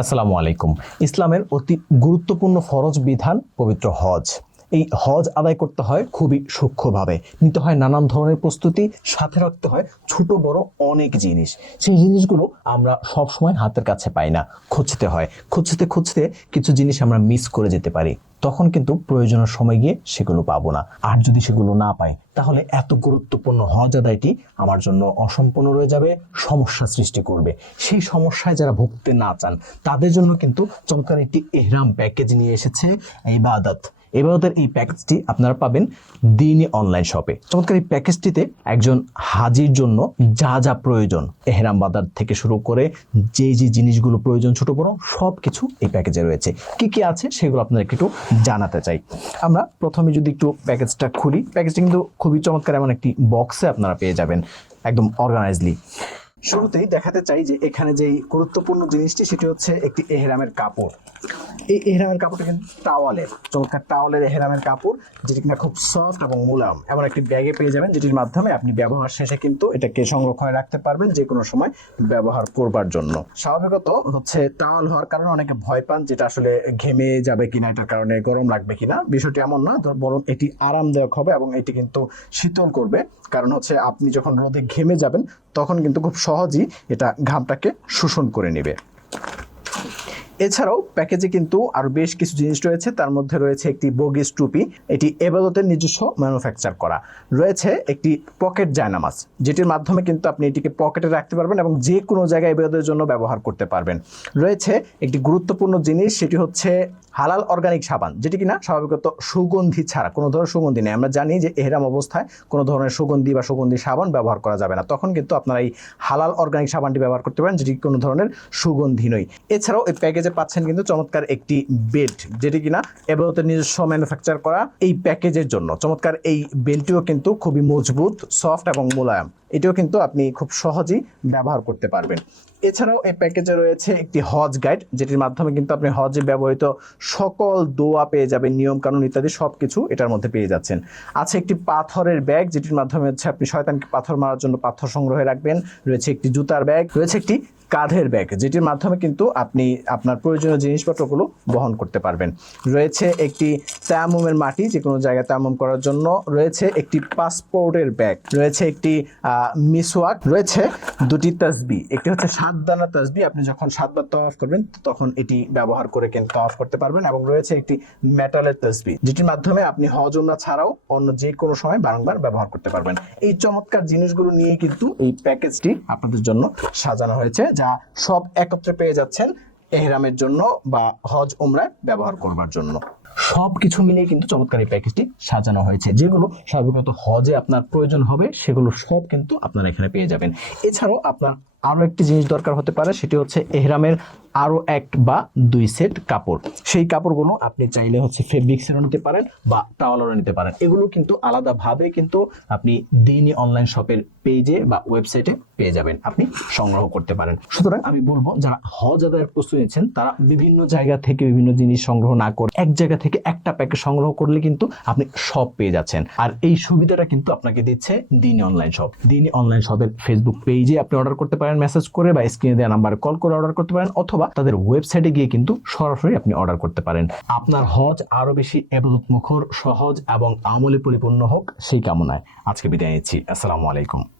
আসসালামু আলাইকুম। ইসলামের অতি গুরুত্বপূর্ণ ফরজ বিধান পবিত্র হজ। এই হজ আদায় করতে হয় খুবই সূক্ষ্মভাবে, নিতে হয় নানান ধরনের প্রস্তুতি, সাথে রাখতে হয় ছোট বড় অনেক জিনিস। সেই জিনিসগুলো আমরা সব সময় হাতের কাছে পাই না, খুঁজতে হয়। খুঁজতে খুঁজতে কিছু জিনিস আমরা মিস করে যেতে পারি, তখন কিন্তু প্রয়োজনের সময় গিয়ে সেগুলো পাবো না। আর যদি সেগুলো না পাই, তাহলে এত গুরুত্বপূর্ণ হজ আদায়টি আমার জন্য অসম্পূর্ণ রয়ে যাবে, সমস্যা সৃষ্টি করবে। সেই সমস্যায় যারা ভুগতে না চান, তাদের জন্য কিন্তু চমৎকার একটি ইহরাম প্যাকেজ নিয়ে এসেছে ইবাদতের এই প্যাকেজটি আপনারা পাবেন দ্বীনি অনলাইন শপে। চমৎকার এই প্যাকেজটিতে একজন হাজির জন্য যা যা প্রয়োজন, এহরাম বাঁধার থেকে শুরু করে যে যে জিনিসগুলো প্রয়োজন ছোট বড় সব কিছু এই প্যাকেজে রয়েছে। কি কি আছে সেগুলো আপনাদেরকে একটু জানাতে চাই। আমরা প্রথমে যদি একটু প্যাকেজটা খুলি, প্যাকেজটা কিন্তু খুবই চমৎকার, এমন একটি বক্সে আপনারা পেয়ে যাবেন একদম অর্গানাইজলি। শুরুতেই দেখাতে চাই যে এখানে যেই গুরুত্বপূর্ণ জিনিসটি সেটি হচ্ছে একটি এহরামের কাপড়। এই এহরামের কাপড়টা কিন্তু টাওয়ালের, চমৎকার টাওয়ালের এহরামের কাপড়, যেটি কিনা খুব সফট এবং মুলায়ম। এমন একটি ব্যাগে পেয়ে যাবেন, যেটির মাধ্যমে আপনি ব্যবহার শেষে কিন্তু এটাকে সংরক্ষণে রাখতে পারবেন যে কোনো সময় ব্যবহার করবার জন্য। স্বাভাবিকত হচ্ছে টাওয়াল হওয়ার কারণে অনেকে ভয় পান, যেটা আসলে ঘেমে যাবে কিনা, এটার কারণে গরম লাগবে কিনা। বিষয়টি এমন না, বরং এটি আরামদায়ক হবে এবং এটি কিন্তু শীতল করবে। কারণ হচ্ছে আপনি যখন রোদে ঘেমে যাবেন, তখন কিন্তু খুব সহজেই এটা ঘামটাকে শোষণ করে নেবে। এছাড়াও প্যাকেজে কিন্তু আরো বেশ কিছু জিনিস রয়েছে। তার মধ্যে রয়েছে একটি বগিস টুপি, এটি ইবাদতের নিজস্ব ম্যানুফ্যাকচার করা। রয়েছে একটি পকেট জায়নামাজ, যেটির মাধ্যমে কিন্তু আপনি এটিকে পকেটে রাখতে পারবেন এবং যে কোনো জায়গায় ইবাদতের জন্য ব্যবহার করতে পারবেন। রয়েছে একটি গুরুত্বপূর্ণ জিনিস, সেটি হচ্ছে হালাল অর্গানিক সাবান, যেটি কিনা স্বাভাবিকত সুগন্ধি ছাড়া, কোনো ধরনের সুগন্ধি নেই। আমরা জানি যে এহরাম অবস্থায় কোনো ধরনের সুগন্ধি বা সুগন্ধি সাবান ব্যবহার করা যাবে না, তখন কিন্তু আপনারা এই হালাল অর্গানিক সাবানটি ব্যবহার করতে পারেন, যেটি কোনো ধরনের সুগন্ধি নয়। এছাড়াও এই প্যাকেজে পাচ্ছেন কিন্তু চমৎকার একটি বেল্ট, যেটি কিনা ইবাদতের নিজস্ব ম্যানুফ্যাকচার করা এই প্যাকেজের জন্য। চমৎকার এই বেল্টটিও কিন্তু খুবই মজবুত, সফট এবং মোলায়েম। এটিও কিন্তু আপনি খুব সহজেই ব্যবহার করতে পারবেন। এছাড়াও এই প্যাকেজে রয়েছে একটি হজ গাইড, যেটির মাধ্যমে কিন্তু আপনি হজে ব্যবহৃত সকল দোয়া পেয়ে যাবেন, নিয়ম কানুন ইত্যাদি সবকিছু এটার মধ্যে পেয়ে যাচ্ছেন। আছে একটি পাথরের ব্যাগ, যেটির মাধ্যমে হচ্ছে আপনি শয়তানকে পাথর মারার জন্য পাথর সংগ্রহে রাখবেন। রয়েছে একটি জুতার ব্যাগ, রয়েছে একটি কাঁধের ব্যাগ, যেটির মাধ্যমে কিন্তু আপনি আপনার প্রয়োজনীয় জিনিসপত্রগুলো বহন করতে পারবেন। রয়েছে একটি তায়াম্মুমের মাটি, যে কোনো জায়গায় তায়াম্মুম করার জন্য। রয়েছে একটি পাসপোর্টের ব্যাগ, রয়েছে একটি মিসওয়াক, রয়েছে দুটি তাসবিহ। একটি হচ্ছে 7 দানা তাসবিহ, আপনি যখন 7 বার তাওয়াফ করবেন তখন এটি ব্যবহার করে কিন্তু তাওয়াফ করতে পারবেন। এবং রয়েছে একটি মেটালের তাসবিহ, যেটির মাধ্যমে আপনি হজ উমরা ছাড়াও অন্য যে কোনো সময় বারংবার ব্যবহার করতে পারবেন। এই চমৎকার জিনিসগুলো নিয়ে কিন্তু এই প্যাকেজটি আপনাদের জন্য সাজানো হয়েছে, যা সব একত্রে পেয়ে যাচ্ছেন এহরামের জন্য বা হজ উমরায় ব্যবহার করবার জন্য। সবকিছু মিলিয়ে কিন্তু চমৎকার এই প্যাকেজটি সাজানো হয়েছে। যেগুলো স্বাভাবিকত হজে আপনার প্রয়োজন হবে, সেগুলো সব কিন্তু আপনারা এখানে পেয়ে যাবেন। এছাড়াও আপনার আরো একটি জিনিস দরকার হতে পারে, সেটি হচ্ছে এহরামের আরো 1 বা 2 সেট কাপড়। সেই কাপড়গুলো আপনি চাইলে হচ্ছে ফেব্রিক্সেরও নিতে পারেন বা টাওয়ালেরও নিতে পারেন। এগুলো কিন্তু আলাদাভাবে কিন্তু আপনি দ্বীনি অনলাইন শপের পেজে বা ওয়েবসাইটে পেয়ে যাবেন, আপনি সংগ্রহ করতে পারেন। সুতরাং আমি বলবো, যারা হজ আদায়ের প্রস্তুতি নিচ্ছেন, তারা বিভিন্ন জায়গা থেকে বিভিন্ন জিনিস সংগ্রহ না করে এক জায়গা থেকে একটা প্যাকেজ সংগ্রহ করলে কিন্তু আপনি সব পেয়ে যাচ্ছেন। আর এই সুবিধাটা কিন্তু আপনাকে দিচ্ছে দ্বীনি অনলাইন শপ। দ্বীনি অনলাইন শপের ফেসবুক পেজে আপনি অর্ডার করতে পারেন মেসেজ করে, বা স্ক্রিনে দেওয়া নাম্বারে কল করে অর্ডার করতে পারেন, অথবা তাদের ওয়েবসাইটে গিয়ে কিন্তু সরাসরি আপনি অর্ডার করতে পারেন। আপনার হজ আরো বেশি ইবাদত মুখর, সহজ এবং আমলে পরিপূর্ণ হোক, সেই কামনায় আজকে বিদায় নিচ্ছি। আসসালামু আলাইকুম।